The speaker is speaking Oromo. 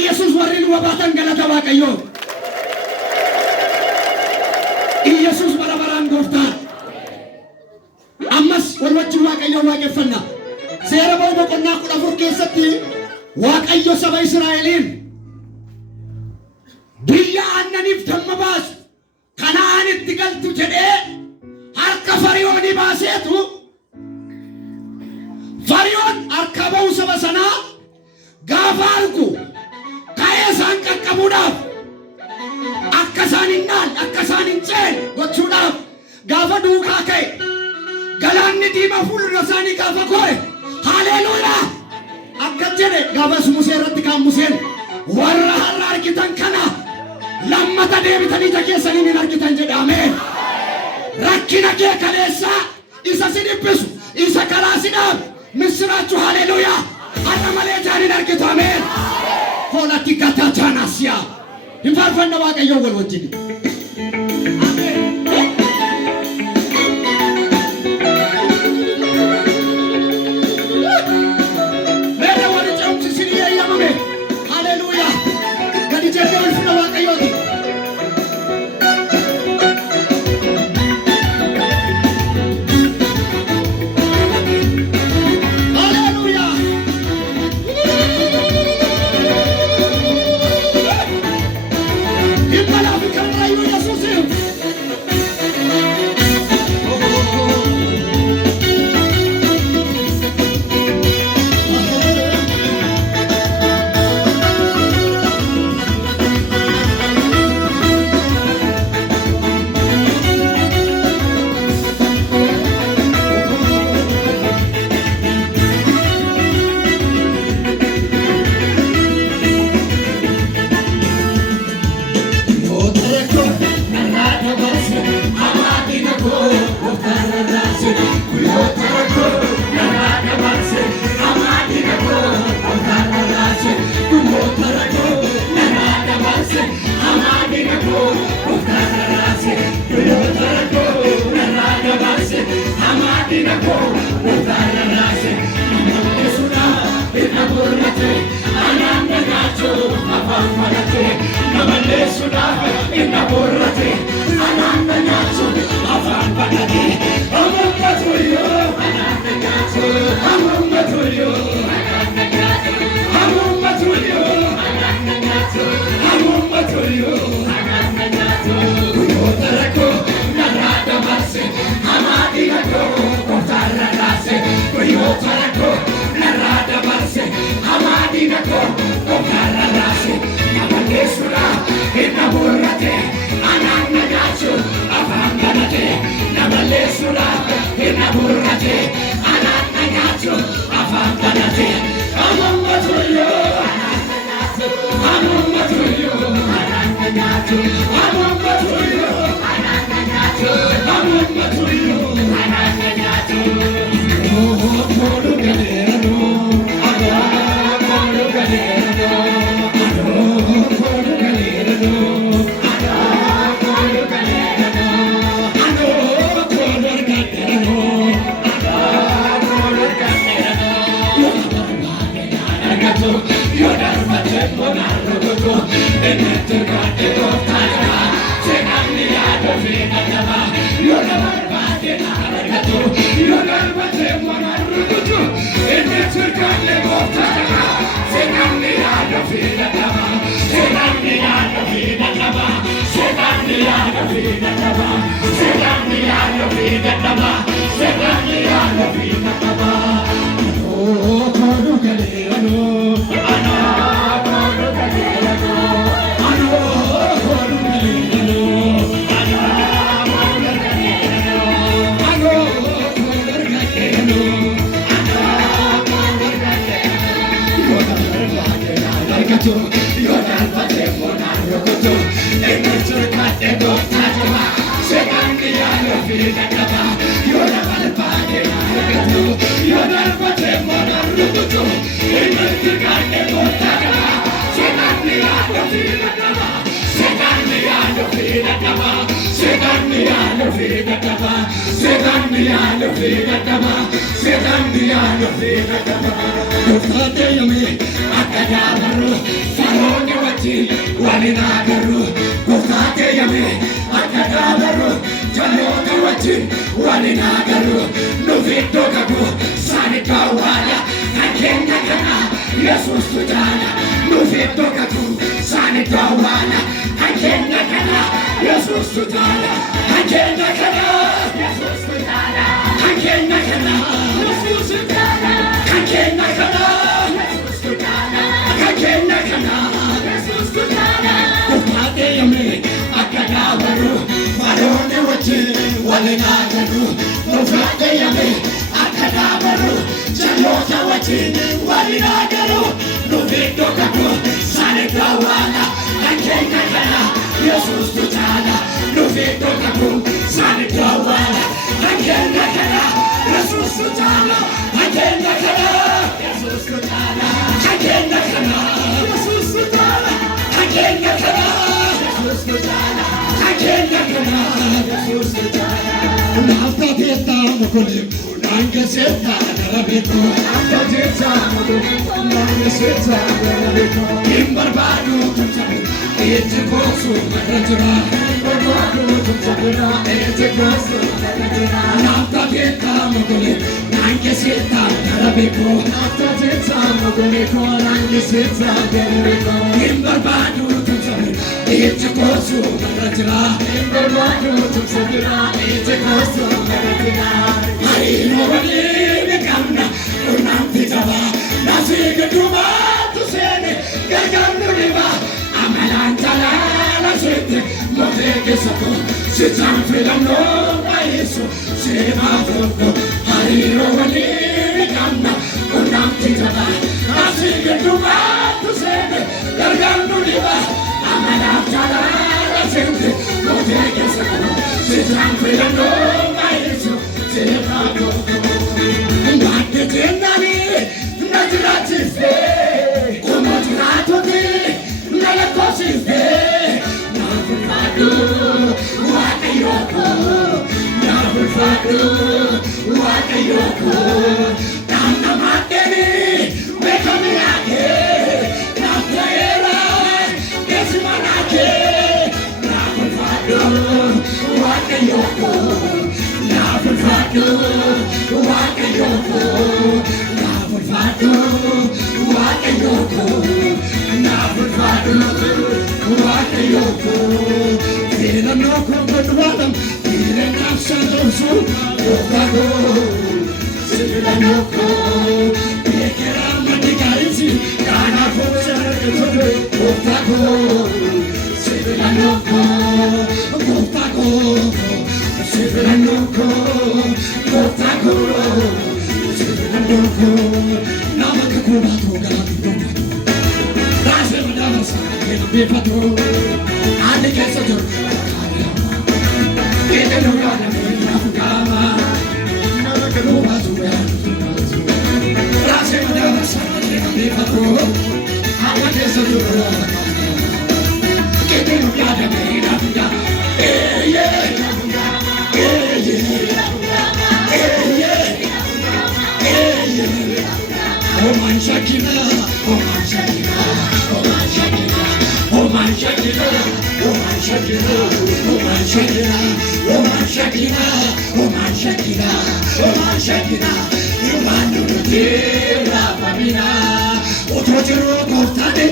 Yesus warri wabatan galata Waaqayyo. Yesus barabaraan gooftaa. Ammas wal wajjin Waaqayyo waaqeffanna. Seera ba'uu boqonnaa 14 keessatti Waaqayyo saba Israa'eliin biyya aannaniif damma baasu Kanaanitti galtu jedhee harka Fariyoonii baaseetu Fariyoon harka ba'uu saba sanaa gaafa argu ka'ee isaan qaqqabuudhaaf akka isaan hin naan akka isaan hin ceen gochuudhaaf gaafa duukaa ka'e galaanni diimaa fuuldura isaanii gaafa kore haleluuyaa akka jedhe gaafas Musee irratti kaan Museen warra har'a argitan kana lammata deebitanii ija keessanii hin argitan jedhe ameen. Rakkina kee kaleessaa isa si dhiphisu isa karaa si dhaabu misiraachu haleluuyaa har'a malee jaan hin argitu ameen. Hoolatti gataa jaanasiyaa hin faarfanna Waaqayyoo wal wajjin. Faro wajjin waliin agarru gooftaa keeyyame akka dhaabarru jalloota wajjin waliin agarru nuuf iddoo qabu saanitti awwaala kan keenya kana Yesuustu jaala nuuf iddoo qabu saanitti awwaala kan keenya kana Yesuustu jaala kan keenya kana Yesuustu jaala kan keenya kana Yesuustu jaala kan keenya kana Yesuustu jaala kan keenya kana Yesuustu jaala gooftaa keeyyame akka dhaabarru Faroon wajjin waliin agarru nuuf keeyyame akka dhaabarru jalloota wajjin waliin agarru nuuf iddoo qabu saanitti awwaala kan keenya kana Yesuustu jaala nuuf iddoo qabu saanitti awwaala kan keenya kana Yesuustu jaala kan keenya kana Yesuustu jaala kan keenya kana Yesuustu jaala kan keenya kana Yesuustu jaala kan keenya kana Yesuustu jaala naafta teettaa mukuli nangeseetta darabeko naafta teettaa mukuli nangeseetta darabeko hin barbaadu tumsabe itti goosu irra jira hin barbaadu tumsabira itti goosu irra jira naafta teettaa mukuli nangeseetta darabeko naafta teettaa mukuli nangeseetta darabeko hin barbaadu tumsabe itti goosu irra jira hin barbaadu tumsabira itti goosu irra jira hariiroo waliin qabna qunnamtii jabaa nasii gidduubaatu seene gargaarnu dhiba amalaan jalaala seete mootee keessattu sichaan filannoo baay'isu seemaa tokko hariiroo waliin qabna qunnamtii jabaa nasii gidduubaatu seene gargaarnu dhiba amalaan jalaala seete mootee keessattu sichaan filannoo baay'isu seemaa tokko Ngate tendani najiratifte kumotiratote nalakosifte nafulfadu wakayoko nafulfadu wakayoko nanamateni mekamiyake naftaera kesimanake nafulfadu wakayoko nafulfadu wakayoko nafulfadu wakayoko nafulfadu wakayoko filanoko godwalam filanafsandosu gofago filanoko ekeramadikaisi kanafosarketodo gofago filanoko gofago Sibilanoko, Kotago, Sibilanoko, Namakakubato, Galatudo, Rasemadavasa, Bipato, and the Casato, Edenogana, Nafugama, Namakakubato, Rasemadavasa, Bipato, and the Casato, Edenogana, Nafugama, Oh my Shakira, oh my Shakira, oh my Shakira, oh my Shakira, oh my Shakira, oh my Shakira, oh my Shakira, oh my Shakira, oh my Shakira, you want to be la famina, oh Tojiro, Cortade,